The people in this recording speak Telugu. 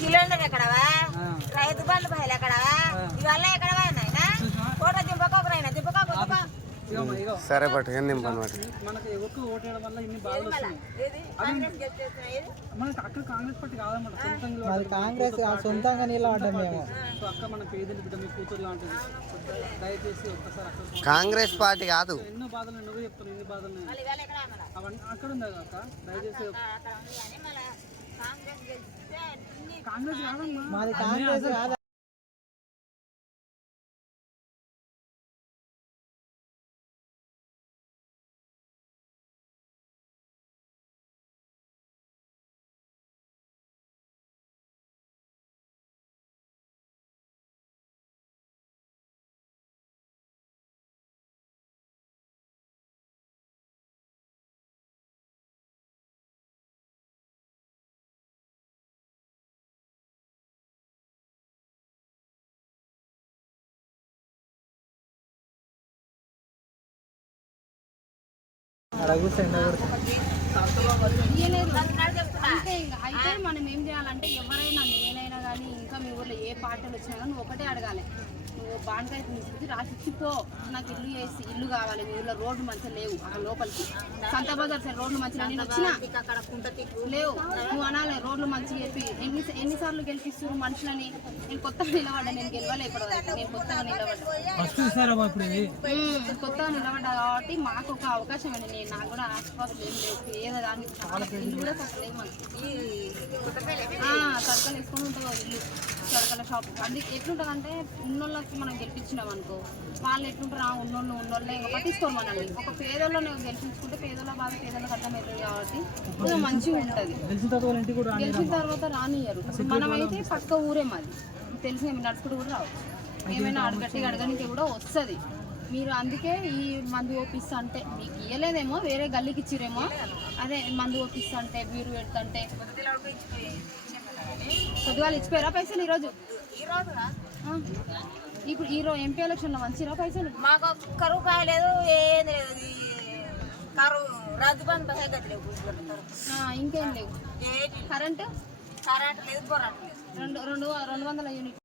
సిలిండర్ ఎక్కడవా రైతు బంధు పైలు ఎక్కడవా ఇవల్ల ఎక్కడ ఫోటో దింపకోకరైనా దింపకోక సరే పట్టు ఏం దింపను మనకి ఎవరికి ఓటేయడం వల్ల ఇన్ని బాధలు వస్తున్నాయి. మనకి అక్క కాంగ్రెస్ పార్టీ కాదన్నమాట, కాంగ్రెస్ సొంతంగా నిలబడ్డాం మేము. సో అక్క మన పేదలు బిడ్డ మీ కూతురు లాంటిది, దయచేసి ఒక్కసారి అక్క కాంగ్రెస్ పార్టీ కాదు. ఎన్నో బాధలు నువ్వు చెప్తాను, ఎన్ని బాధలు అవన్నీ అక్కడ ఉందా అక్క. దయచేసి కాంగ్రెస్ కాదమ్మా, మాది కాంగ్రెస్ కాదు. అయితే మనం ఏం చేయాలంటే ఎవరైనా నేనైనా కానీ ఇంకా మీ ఊర్లో ఏ పార్టీలు వచ్చినా కానీ నువ్వు ఒకటే అడగాలి. నువ్వు బాండ్కాయ తీసుకొచ్చి రాసిచ్చిపో, నాకు ఇల్లు కావాలి, మీ ఊర్లో రోడ్డు మంచిగా లేవు, అక్కడ లోపలికి సంత బజార్ సైడ్ రోడ్లు మంచిగా నేను వచ్చినా లేవు నువ్వు అనాలి. రోడ్లు మంచిగా చెప్పి ఎన్నిసార్లు గెలిపిస్తున్నారు మనుషులని. నేను కొత్తగా నిలబడ్డా, నేను గెలవాలి ఇప్పటివరకు, నేను కొత్తగా నిలబడ్డా కాబట్టి మాకు ఒక అవకాశం అండి. నేను నాకు కూడా ఆస్పాదులు ఏం లేవు, ఏదో దానికి ఇల్లు కూడా తగ్గలేము. మనకి తడకలు వేసుకొని ఉంటుందో ఇల్లు, తడకల షాప్. అందుకే ఎట్లుంటుంది అంటే ఉన్నోళ్ళకి మనం గెలిపించినాం అనుకో, వాళ్ళు ఎట్లుంటారు ఉన్నోళ్ళే పట్టించుకోరు మనల్ని. ఒక పేదోళ్ళని గెలిపించుకుంటే పేదోళ్ళ బాధ పేదోళ్ళకి అర్థమవుతుంది కాబట్టి ఇది మంచిగా ఉంటుంది. గెలిచిన తర్వాత రానియరు. మనమైతే పక్క ఊరే మాది తెలిసి నడుచుకుంటూ కూడా రావచ్చు, ఏమైనా అడగట్టి అడగడానికి కూడా వస్తుంది. మీరు అందుకే ఈ మందు ఓపిస్తా అంటే మీకు ఇవ్వలేదేమో, వేరే గల్లీకి ఇచ్చిరేమో, అదే మందు ఓపిస్తా అంటే బీరు పెడుతుంటే కొద్దిగా ఇచ్చిపోయారా పైసలు ఈరోజు? ఇప్పుడు ఈరోజు ఎంపీ ఎలక్షన్లో మంచిరా పైసలు? మాకు ఒక్క రూపాయి లేదు, ఏం లేదు. రద్దు బంద్ లేవు, ఇంకేం లేవు. కరెంటు లేదు, 200 యూనిట్